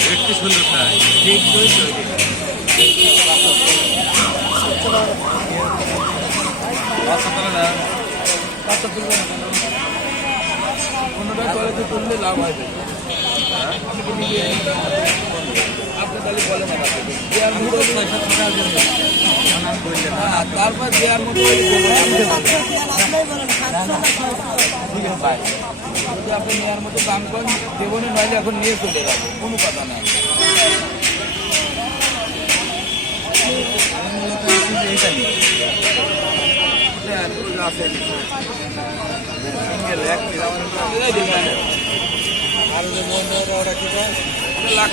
দেখতে সুন্দর তাই ঠিক তুললে লাভ হয় আপনি তাহলে বলেন না? দেয়ার মতো তারপর দেয়ার মতো না, না। আপনি নেওয়ার মতো দাম করেন দেবো না নইলে এখন নিয়ে চলে যাব কোনো কথা এইটা নিয়ে লাখ